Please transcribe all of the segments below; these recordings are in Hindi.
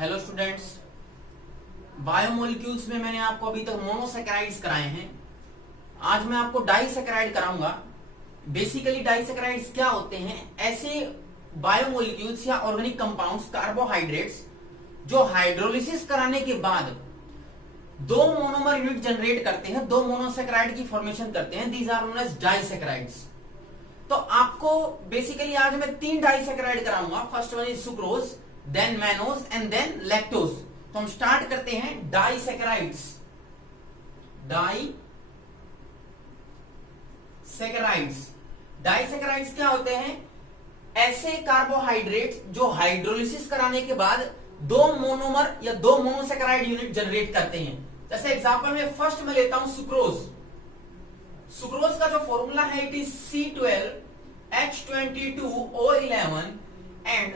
हेलो स्टूडेंट्स, बायोमोलिक्यूल्स में मैंने आपको अभी तक मोनोसैकेराइड्स कराए हैं। आज मैं आपको डाइसैकेराइड कराऊंगा। बेसिकली डाइसैकेराइड्स क्या होते हैं? ऐसे बायोमोलिक्यूल्स या ऑर्गेनिक कंपाउंड्स, कार्बोहाइड्रेट्स जो हाइड्रोलिसिस कराने के बाद दो मोनोमर यूनिट जनरेट करते हैं, दो मोनोसैकेराइड की फॉर्मेशन करते हैं। These are known as disaccharides. तो आपको बेसिकली आज मैं 3 डाइसैकेराइड कराऊंगा। First one is sucrose, then mannose and then lactose. तो हम स्टार्ट करते हैं डाइसैकेराइड्स। डाइसैकेराइड्स क्या होते हैं? ऐसे कार्बोहाइड्रेट्स जो हाइड्रोलिसिस कराने के बाद दो मोनोमर या दो मोनोसैकेराइड यूनिट जनरेट करते हैं। जैसे एग्जांपल में फर्स्ट में लेता हूं सुक्रोज। सुक्रोज का जो फॉर्मूला है it is C12H22O11 and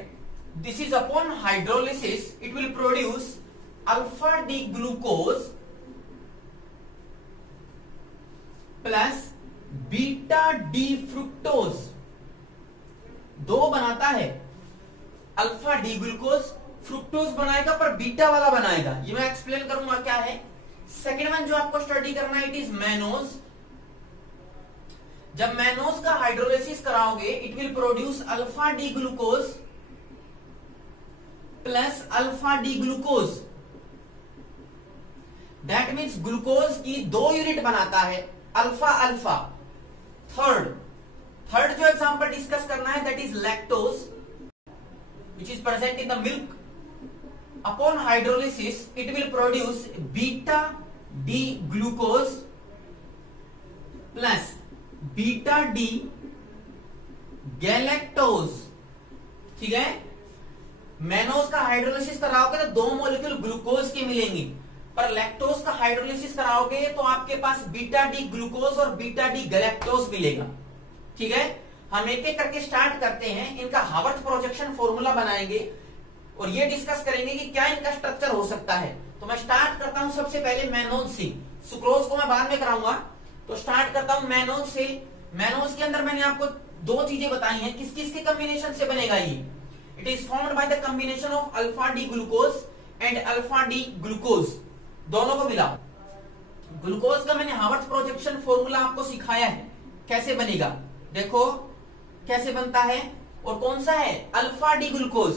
this is upon hydrolysis it will produce alpha D glucose plus beta D fructose. दो बनाता है, अल्फा डी ग्लूकोज, फ्रुक्टोज बनाएगा पर बीटा वाला बनाएगा। ये मैं एक्सप्लेन करूंगा क्या है। सेकेंड वन जो आपको स्टडी करना है इट इज मैनोज। जब मैनोज का हाइड्रोलिसिस कराओगे it will produce alpha D glucose plus alpha D glucose. That means glucose की दो यूनिट बनाता है, अल्फा अल्फा। थर्ड जो एग्जांपल डिस्कस करना है that is lactose which is present in the milk. Upon hydrolysis it will produce beta D glucose plus beta D galactose. ठीक है, मैनोज का हाइड्रोलिसिस कराओगे तो दो मॉलिक्यूल ग्लूकोज के मिलेंगे, पर लैक्टोज का हाइड्रोलिसिस कराओगे तो आपके पास बीटा डी ग्लूकोज और बीटा डी गैलेक्टोज मिलेगा। ठीक है, हम एक एक करके स्टार्ट करते हैं। इनका हावर्थ प्रोजेक्शन फॉर्मूला बनाएंगे और ये डिस्कस करेंगे कि क्या इनका स्ट्रक्चर हो सकता है। तो मैं स्टार्ट करता हूं सबसे पहले मैनोज से। सुक्रोज को मैं बाद में कराऊंगा। तो स्टार्ट करता हूं मैनोज से। मैनोज के अंदर मैंने आपको दो चीजें बताई हैं, किस किस के कॉम्बिनेशन से बनेगा ये। It is formed by the combination of alpha D glucose and alpha D glucose. दोनों को मिलाओ। ग्लूकोज का मैंने हावर्थ प्रोजेक्शन फॉर्मूला आपको सिखाया है, कैसे बनेगा। देखो कैसे बनता है और कौन सा है, अल्फा डी ग्लूकोज।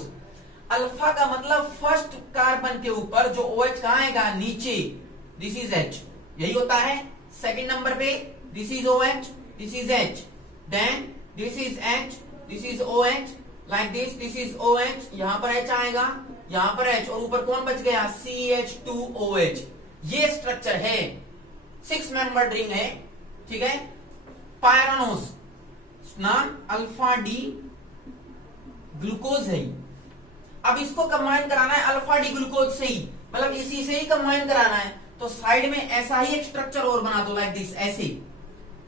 अल्फा का मतलब फर्स्ट कार्बन के ऊपर जो OH कहां आएगा, नीचे, दिस इज H, यही होता है। सेकंड नंबर पे this is OH, this is H, then this is H, this is OH, like this is OH, यहां पर H आएगा, यहां पर H और ऊपर कौन बच गया, CH2OH। ये स्ट्रक्चर है, 6 मेंबर्ड रिंग है। ठीक है, पायरानोज नाम अल्फा डी ग्लूकोज है। अब इसको कंबाइन कराना है अल्फा डी ग्लूकोज से ही, मतलब इसी से ही कंबाइन कराना है। तो साइड में ऐसा ही एक स्ट्रक्चर और बना दो, लाइक दिस, ऐसे।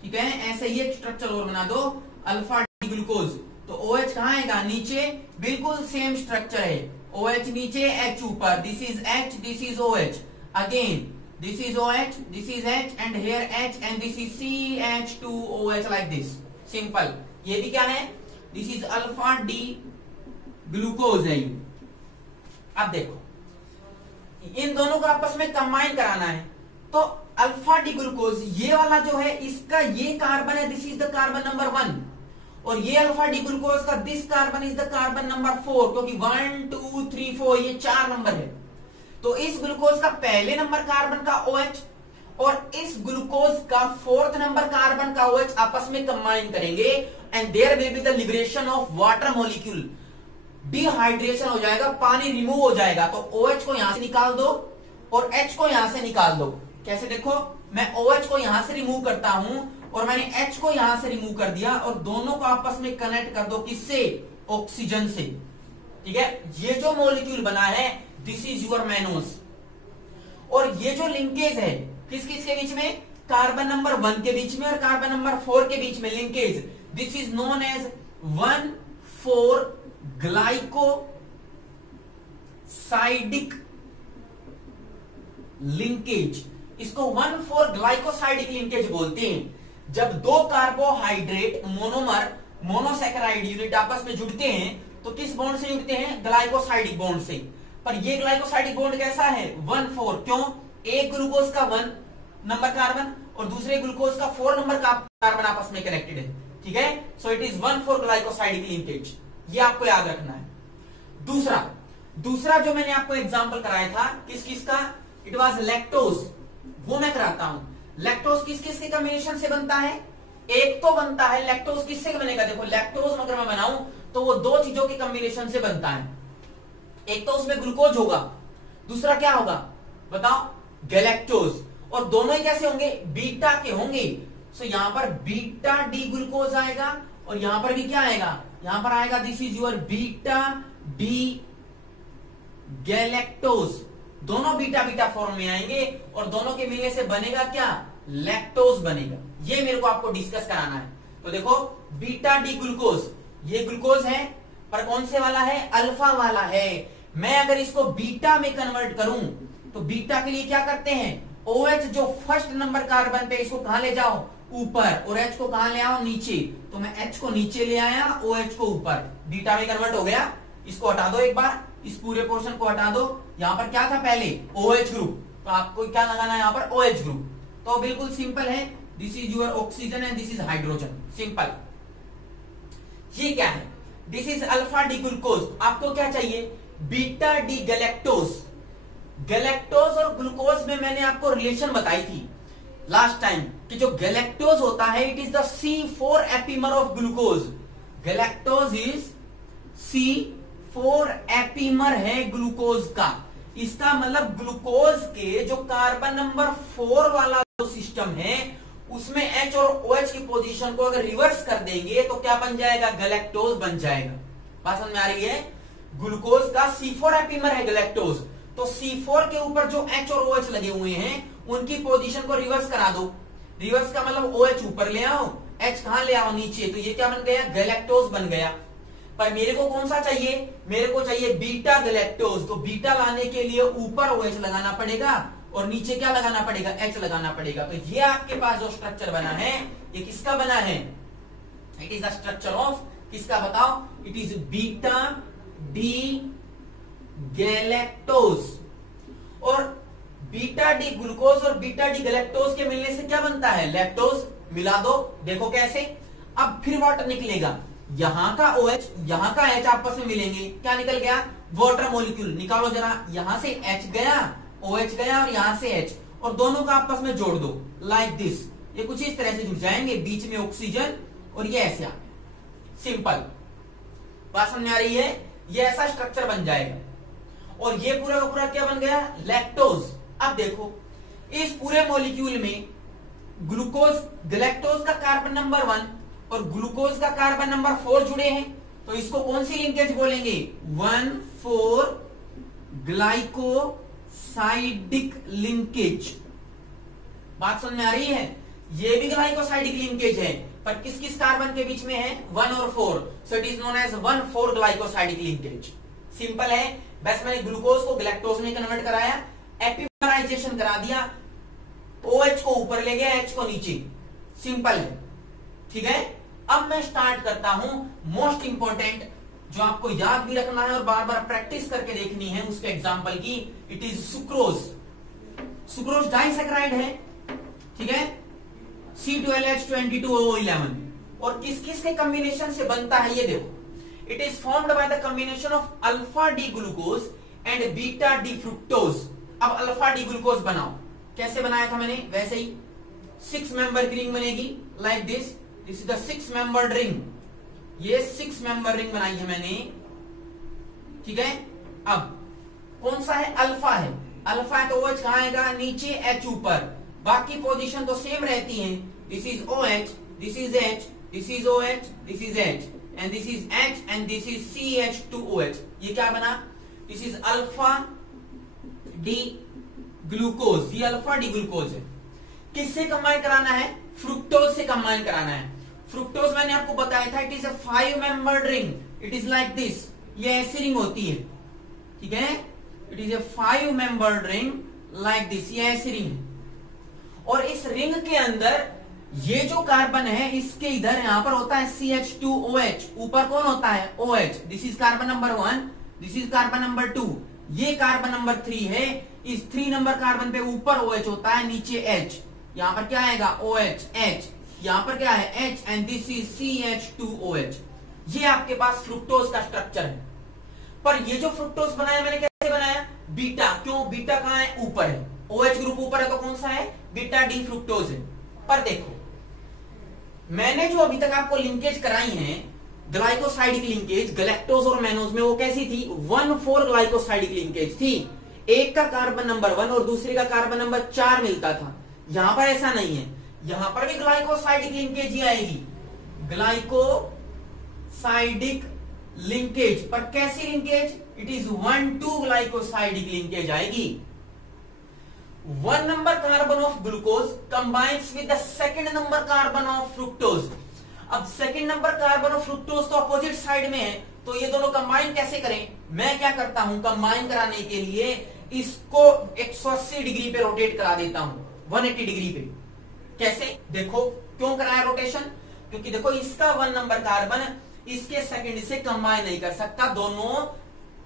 ठीक है, ऐसे ही एक स्ट्रक्चर और बना दो, अल्फा डी ग्लूकोज। तो OH कहां आएगा, नीचे, बिल्कुल सेम स्ट्रक्चर है। OH नीचे, H ऊपर, this is H, this is OH, again this is OH, this is H and here H and this is CH2OH, like this, simple. ये भी क्या है, this is alpha D glucose है। अब देखो इन दोनों को आपस में कंबाइन कराना है। तो अल्फा डी ग्लूकोज ये वाला जो है, इसका ये कार्बन है, this is the carbon number 1, और ये अल्फा डी ग्लूकोज का this carbon is the carbon number 4, क्योंकि 1 2 3 4 ये 4 नंबर है। तो इस ग्लूकोज का पहले नंबर कार्बन का OH और इस ग्लूकोज का 4th नंबर कार्बन का OH आपस में कंबाइन करेंगे and there will be the liberation of water molecule. Dehydration हो जाएगा, पानी रिमूव हो जाएगा। तो OH को यहां से निकाल दो और H को यहां से निकाल दो। कैसे, देखो मैं OH को यहां से रिमूव करता हूं और मैंने H को यहां से रिमूव कर दिया और दोनों को आपस में कनेक्ट कर दो, किससे, ऑक्सीजन से। ठीक है, ये जो मॉलिक्यूल बना है दिस इज योर मैनोज। और ये जो लिंकेज है किस किस के बीच में, कार्बन नंबर 1 के बीच में और कार्बन नंबर 4 के बीच में linkage, this is known as 1,4 glycosidic linkage. इसको 1,4 ग्लाइकोसाइडिक लिंकेज बोलते हैं। जब दो कार्बोहाइड्रेट मोनोमर मोनोसैकेराइड यूनिट आपस में जुड़ते हैं तो किस बॉन्ड से जुड़ते हैं, ग्लाइकोसाइडिक बॉन्ड से। पर ये ग्लाइकोसाइडिक बॉन्ड कैसा है 1,4। क्यों? एक ग्लूकोज का 1 नंबर कार्बन और दूसरे ग्लूकोज का 4 नंबर का कार्बन आपस में कनेक्टेड है। ठीक है, सो इट इज 1,4 ग्लाइकोसाइडिक लिंकेज, ये आपको याद रखना है। दूसरा जो मैंने आपको एग्जांपल कराया था किस किस का, इट वाज लैक्टोज, वो मैं कराता हूं। लैक्टोज किस किस के कॉम्बिनेशन से बनता है? एक तो बनता है लैक्टोज किससे बनेगा, देखो लैक्टोज अगर मैं बनाऊं तो वो दो चीजों के कॉम्बिनेशन से बनता है। एक तो उसमें ग्लूकोज होगा, दूसरा क्या होगा बताओ, गैलेक्टोज। और दोनों ही कैसे होंगे, बीटा के होंगे। सो यहां पर बीटा डी ग्लूकोज आएगा और यहां पर भी क्या आएगा, यहां पर आएगा this is your beta D galactose. दोनों बीटा बीटा फॉर्म में आएंगे और दोनों के मिलने से बनेगा क्या, लैक्टोज बनेगा। ये मेरे को आपको डिस्कस कराना है। तो देखो बीटा डी ग्लूकोज, ये ग्लूकोज है पर कौन से वाला है, अल्फा वाला है। मैं अगर इसको बीटा में कन्वर्ट करूं तो बीटा के लिए क्या करते हैं, OH जो फर्स्ट नंबर कार्बन पे, इसको कहां ले जाओ ऊपर, और H को कहां ले आओ नीचे। तो मैं H को नीचे ले आया, OH को ऊपर, बीटा में कन्वर्ट हो गया। इसको हटा दो एक बार, इस पूरे पोर्शन को हटा दो। यहां पर क्या था पहले, OH ग्रुप, तो आपको क्या लगाना है यहां पर, OH ग्रुप। तो बिल्कुल सिंपल है, this is your oxygen and this is hydrogen, simple. ये क्या है, this is alpha D glucose. आपको क्या चाहिए, बीटा डी गैलेक्टोज। गैलेक्टोज और ग्लूकोज में मैंने आपको रिलेशन बताई थी लास्ट टाइम कि जो गैलेक्टोज होता है it is the C4 epimer of glucose. Galactose is C4 epimer है ग्लूकोज का। इसका मतलब ग्लूकोज के जो कार्बन नंबर 4 वाला जो सिस्टम है उसमें H और OH की पोजीशन को अगर रिवर्स कर देंगे तो क्या बन जाएगा, गैलेक्टोज बन जाएगा। बात समझ में आ रही है, ग्लूकोज का C4 एपिमर है गैलेक्टोज, तो C4 के ऊपर जो H और OH लगे हुए हैं उनकी पोजीशन को रिवर्स करा दो। रिवर्स का मतलब OH ऊपर ले आओ, H कहां ले आओ, नीचे। तो ये क्या बन गया, गैलेक्टोज बन गया। पर मेरे को कौन सा चाहिए, मेरे को चाहिए बीटा गैलेक्टोज। तो बीटा लाने के लिए ऊपर OH लगाना पड़ेगा और नीचे क्या लगाना पड़ेगा, H लगाना पड़ेगा। तो ये आपके पास जो स्ट्रक्चर बना है ये किसका बना है, it is the structure of किसका बताओ, it is beta D galactose. और बीटा डी ग्लूकोज और बीटा डी गैलेक्टोज के मिलने से क्या बनता है, लैक्टोज। मिला दो, देखो कैसे। अब फिर वाटर निकलेगा, यहां का OH यहां का H आपस में मिलेंगे, क्या निकल गया, वाटर मॉलिक्यूल। निकालो जरा, यहां से H गया, OH गया और यहां से H, और दोनों का आपस में जोड़ दो लाइक दिस। ये कुछ इस तरह से जुड़ जाएंगे, बीच में ऑक्सीजन और ये ऐसे आ गया, सिंपल। बात समझ में आ रही है, ये ऐसा स्ट्रक्चर बन जाएगा। और ये पूरा का पूरा क्या बन गया, लैक्टोज। अब देखो इस पूरे मॉलिक्यूल में ग्लूकोज गैलेक्टोज का कार्बन नंबर 1 और ग्लूकोज का कार्बन नंबर 4 जुड़े हैं, तो इसको कौन सी लिंकेज बोलेंगे, 1,4 ग्लाइकोसाइडिक लिंकेज। बात समझ में आ रही है, ये भी ग्लाइकोसाइडिक लिंकेज है पर किस किस कार्बन के बीच में है, 1 और 4। So it is known as 1,4 glycosidic linkage. Simple है, बस मैंने ग्लूकोज को गैलेक्टोज में कन्वर्ट कराया, एपिमराइजेशन करा दिया, OH को ऊपर ले गया, H को नीचे, सिंपल है। ठीक है, अब मैं स्टार्ट करता हूं मोस्ट इंपॉर्टेंट जो आपको याद भी रखना है और बार बार प्रैक्टिस करके देखनी है उसके एग्जांपल की। It is sucrose. Sucrose disaccharide है, ठीक है, C12H22O11। और किस किस के कॉम्बिनेशन से बनता है ये देखो, it is formed by the combination of alpha D glucose and beta D fructose. अब अल्फा डी ग्लूकोज बनाओ, कैसे बनाया था मैंने, वैसे ही 6 मेंबर की रिंग बनेगी like this. This is the 6 membered ring, ये 6 मेंबर रिंग बनाई है मैंने। ठीक है, अब कौन सा है, अल्फा है। अल्फा है तो OH कहां आएगा, नीचे, H ऊपर, बाकी पोजीशन तो सेम रहती है। This is OH, this is H, this is OH, this is H and this is H and this is CH2OH। ये क्या बना, this is alpha D glucose. ये अल्फा डी ग्लूकोज है। किससे कंबाइन कराना है, फ्रुक्टोज से कंबाइन कराना है। फ्रुक्टोज मैंने आपको बताया था, it is a 5 membered ring, it is like this. ये ऐसी रिंग होती है, ठीक है, it is a 5 membered ring like this, ये ऐसी रिंग है। और इस रिंग के अंदर ये जो कार्बन है इसके इधर यहां पर होता है CH2OH, ऊपर कौन होता है, OH। This is carbon number 1, this is carbon number 2, ये कार्बन नंबर 3 है, इस 3 नंबर कार्बन पे ऊपर OH होता है, नीचे H, यहां पर क्या आएगा OH, H, यहां पर क्या है H, and this is CH2OH। ये आपके पास फ्रुक्टोज का स्ट्रक्चर है। पर ये जो फ्रुक्टोज बनाया मैंने कैसे बनाया, बीटा, क्यों, बीटा कहां है, ऊपर है, OH ग्रुप ऊपर है, तो कौन सा है, बीटा डी फ्रुक्टोज है। पर देखो मैंने जो अभी तक आपको लिंकेज कराई है ग्लाइकोसाइडिक लिंकेज गैलेक्टोज और मैनोज में, वो कैसी थी, 1,4 ग्लाइकोसाइडिक लिंकेज थी, एक का कार्बन नंबर 1 और दूसरे का कार्बन नंबर 4 मिलता था। यहां पर ऐसा नहीं है, यहां पर भी ग्लाइकोसाइडिक लिंकेज ही आएगी, ग्लाइकोसाइडिक लिंकेज, पर कैसी linkage, it is 1,2 glycosidic linkage आएगी। 1 number carbon of glucose combines with the second number carbon of fructose। अब second number carbon of fructose तो अपोजिट साइड में है, तो ये दोनों कंबाइन कैसे करें, मैं क्या करता हूं, कंबाइन कराने के लिए इसको 180 डिग्री पे रोटेट करा देता हूं, 180 डिग्री पे। कैसे, देखो क्यों कराया रोटेशन, क्योंकि देखो इसका 1 नंबर कार्बन इसके सेकंड से कंबाइन नहीं कर सकता, दोनों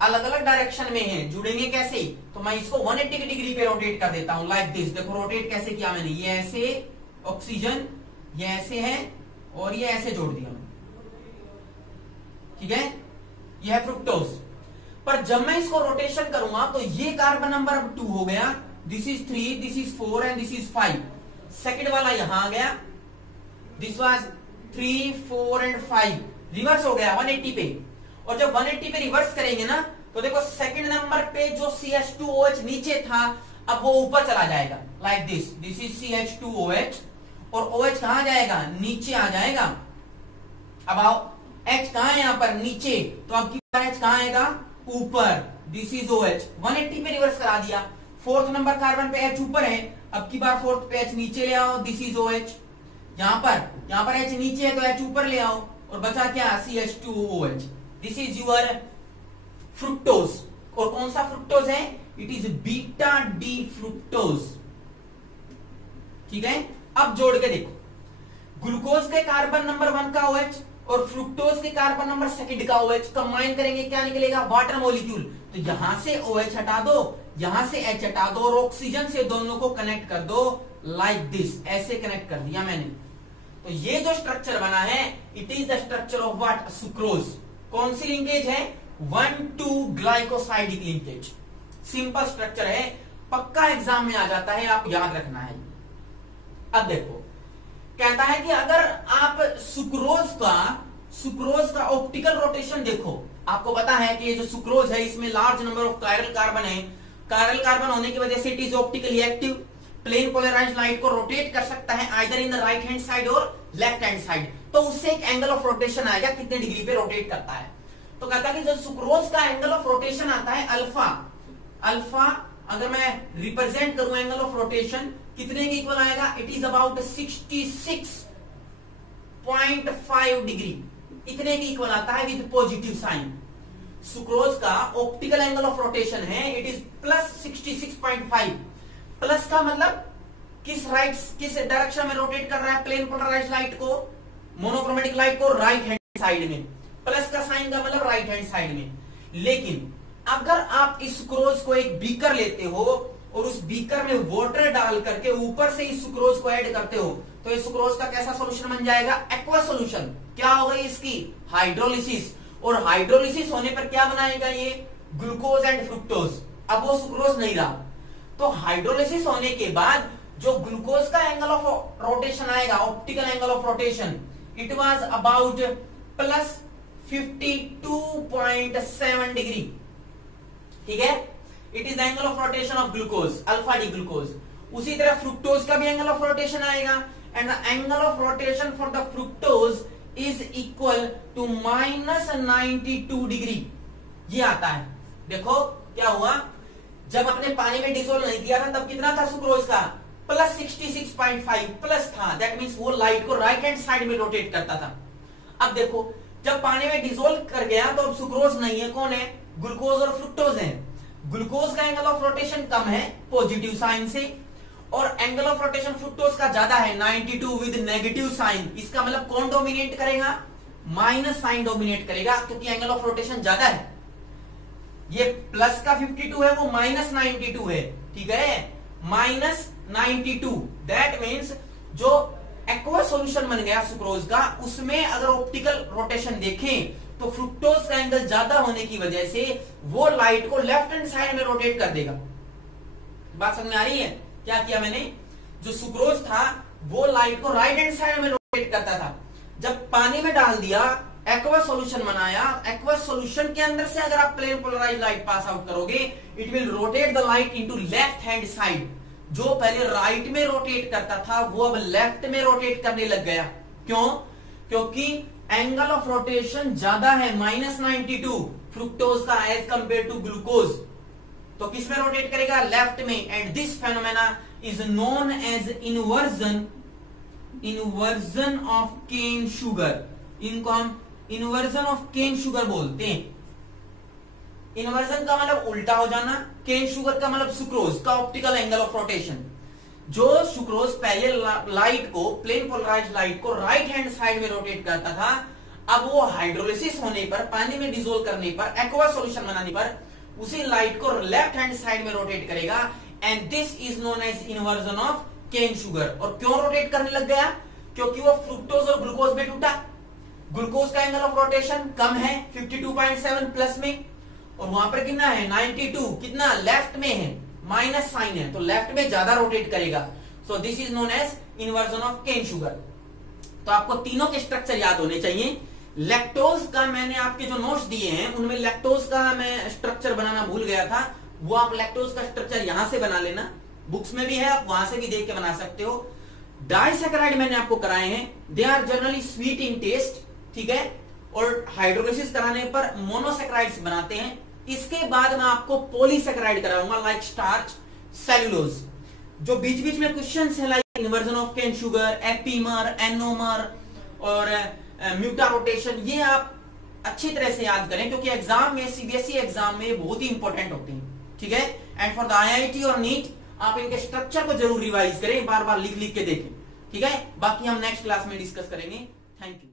अलग अलग डायरेक्शन में हैं, जुड़ेंगे कैसे, तो मैं इसको 180 डिग्री पे रोटेट कर देता हूं, लाइक दिस। देखो रोटेट कैसे किया मैंने, ये ऐसे ऑक्सीजन, ये ऐसे है और ये ऐसे जोड़ दिया, ठीक है, ये है फ्रुक्टोज। पर जब मैं इसको रोटेशन करूंगा तो ये कार्बन नंबर अब 2 हो गया, this is 3, this is 4 and this is 5, second वाला यहां आ गया, दिस वाज 3, 4 एंड 5, रिवर्स हो गया 180 पे। और जब 180 पे रिवर्स करेंगे ना, तो देखो सेकंड नंबर पे जो CH2OH नीचे था अब वो ऊपर चला जाएगा, like this, this is CH2OH और OH कहां जाएगा, नीचे आ जाएगा। अब आओ H कहां है, यहां पर नीचे, तो अब की बार H कहां आएगा, ऊपर, दिस इज OH, 180 पे रिवर्स करा दिया। फोर्थ नंबर कार्बन पे H ऊपर है, अब की बार फोर्थ पे H नीचे ले आओ, दिस इज OH, यहां पर H नीचे है तो H ऊपर ले आओ, और बचा क्या, CH2OH, this is your fructose. और कौन सा फ्रुक्टोज है, it is beta D fructose, ठीक है। अब जोड़ के देखो, ग्लूकोज के कार्बन नंबर 1 का OH और फ्रुक्टोज के कार्बन नंबर 2 का OH कंबाइन करेंगे, क्या निकलेगा, वाटर मॉलिक्यूल। तो यहां से OH हटा दो, यहां से H हटा दो और ऑक्सीजन से दोनों को कनेक्ट कर दो, लाइक दिस, ऐसे कनेक्ट कर दिया मैंने। तो ये जो स्ट्रक्चर बना है, it is the structure of what, sucrose. कौन सी लिंकेज है, 1,2 ग्लाइकोसाइडिक लिंकेज, सिंपल स्ट्रक्चर है, पक्का एग्जाम में आ जाता है, आप याद रखना है। अब देखो कहता है कि अगर आप सुक्रोज का ऑप्टिकल रोटेशन देखो, आपको पता है कि ये जो सुक्रोज है इसमें large number of chiral carbon है, कायरल कार्बन होने की वजह से it is optically active, plane polarized light को रोटेट कर सकता है either in the right hand side और लेफ्ट हैंड साइड, तो उससे एक एंगल ऑफ रोटेशन आएगा, कितने डिग्री पे रोटेट करता है। तो कहता है कि जो सुक्रोज का एंगल ऑफ रोटेशन आता है अल्फा, अगर मैं रिप्रेजेंट करूं एंगल ऑफ रोटेशन कितने के इक्वल आएगा, इट इज अबाउट 66.5 डिग्री, इतने के इक्वल आता है विद पॉजिटिव साइन। सुक्रोज का ऑप्टिकल एंगल ऑफ रोटेशन है, इट इज प्लस 66.5। प्लस का मतलब किस डायरेक्शन में रोटेट कर रहा है, प्लेन पोलराइज्ड लाइट को, मोनोक्रोमेटिक लाइट को राइट हैंड साइड में, प्लस का साइन का मतलब राइट हैंड साइड में। लेकिन अगर आप इस सुक्रोज को एक बीकर लेते हो और उस बीकर में वाटर डाल करके ऊपर से इस सुक्रोज को ऐड करते हो, तो इस सुक्रोज का कैसा सॉल्यूशन बन जाएगा, एक्वा सॉल्यूशन। क्या हो गई इसकी, हाइड्रोलिसिस, और हाइड्रोलिसिस होने पर क्या बनाएगा ये, ग्लूकोज एंड फ्रुक्टोज। अब वो सुक्रोज नहीं रहा, तो हाइड्रोलिसिस होने के बाद जो ग्लूकोज का एंगल ऑफ रोटेशन आएगा, optical angle of rotation, it was about plus 52.7 degree, ठीक है। It is the angle of rotation of glucose, alpha D glucose. उसी तरह फ्रुक्टोज का भी एंगल ऑफ रोटेशन आएगा, and the angle of rotation for the fructose is equal to -92 degree, ये आता है। देखो क्या हुआ, जब अपने पानी में डिसोल्व नहीं किया था तब कितना था सुक्रोज का, प्लस 66.5 प्लस था, दैट मीन्स वो लाइट को राइट हैंड साइड में रोटेट करता था। अब देखो जब पानी में डिसोल्व कर गया तो अब सुक्रोज नहीं है, कौन है, ग्लूकोज और फ्रुक्टोज है। ग्लूकोज का एंगल ऑफ रोटेशन कम है पॉजिटिव साइन से, और एंगल ऑफ रोटेशन फ्रुक्टोज का ज्यादा है 92 विद नेगेटिव साइन। इसका मतलब कौन डोमिनेट करेगा, माइनस साइन डोमिनेट करेगा, क्योंकि एंगल ऑफ रोटेशन ज्यादा है। ये प्लस का 52 है, वो -92 है, ठीक है, -92। दैट मीन्स जो एक्वा सॉल्यूशन बन गया सुक्रोज का, उसमें अगर ऑप्टिकल रोटेशन देखें तो फ्रुक्टोज का एंगल ज्यादा होने की वजह से वो लाइट को लेफ्ट हैंड साइड में रोटेट कर देगा। बात समझ में आ रही है? क्या किया मैंने, जो सुक्रोज था वो लाइट को राइट हैंड साइड में रोटेट करता था, जब पानी में डाल दिया, एक्वा सॉल्यूशन बनाया, एक्वा सॉल्यूशन के अंदर से अगर आप plane polarise light pass out करोगे, it will rotate the light into left hand side. जो पहले राइट में रोटेट करता था वो अब लेफ्ट में रोटेट करने लग गया। क्यों? क्योंकि एंगल ऑफ रोटेशन ज्यादा है, -92 फ्रुक्टोज का एज कंपेयर टू ग्लूकोज, तो किस में रोटेट करेगा? लेफ्ट में। And this phenomena is known as inversion of cane sugar. इनको हम इन्वर्जन ऑफ केन शुगर बोलते हैं। इन्वर्जन का मतलब उल्टा हो जाना, केन शुगर का मतलब सुक्रोज का ऑप्टिकल एंगल ऑफ रोटेशन। जो सुक्रोज पहले लाइट को, प्लेन पोलराइज लाइट को राइट हैंड साइड में रोटेट करता था, अब वो हाइड्रोलिसिस होने पर, पानी में डिसोल्व करने पर, एक्वा सॉल्यूशन बनाने पर उसी लाइट को लेफ्ट हैंड साइड में रोटेट करेगा। And this is known as inversion of cane sugar. और क्यों रोटेट करने लग गया? क्योंकि वो फ्रुक्टोज और ग्लूकोज में टूटा। ग्लूकोज का एंगल ऑफ रोटेशन कम है 52.7 प्लस में, और वहां पर कितना है 92, कितना लेफ्ट में है, माइनस साइन है, तो लेफ्ट में ज्यादा रोटेट करेगा। So this is known as inversion of cane sugar. तो आपको तीनों के स्ट्रक्चर याद होने चाहिए। लैक्टोज का मैंने आपके जो नोट्स दिए हैं उनमें लैक्टोज का मैं स्ट्रक्चर बनाना भूल गया था, वो आप लैक्टोज का स्ट्रक्चर यहां से बना लेना, बुक्स में भी है, आप वहां से भी देख के बना सकते हो। डाइसैकेराइड मैंने आपको कराए हैं, they are generally sweet in taste, ठीक है, और हाइड्रोलिसिस कराने पर मोनोसैकेराइड्स बनाते हैं। इसके बाद मैं आपको पॉलीसैकेराइड कराऊंगा, लाइक स्टार्च, सेल्यूलोज। जो बीच बीच में क्वेश्चंस है, like inversion of cane sugar, epimer, anomer और म्यूटा रोटेशन, ये आप अच्छी तरह से याद करें, क्योंकि एग्जाम में, सीबीएसई एग्जाम में बहुत ही इंपॉर्टेंट होते हैं, ठीक है। एंड फॉर द आईआईटी और नीट आप इनके स्ट्रक्चर को जरूर रिवाइज करें, बार बार लिख लिख के देखें, ठीक है। बाकी हम नेक्स्ट क्लास में डिस्कस करेंगे। Thank you.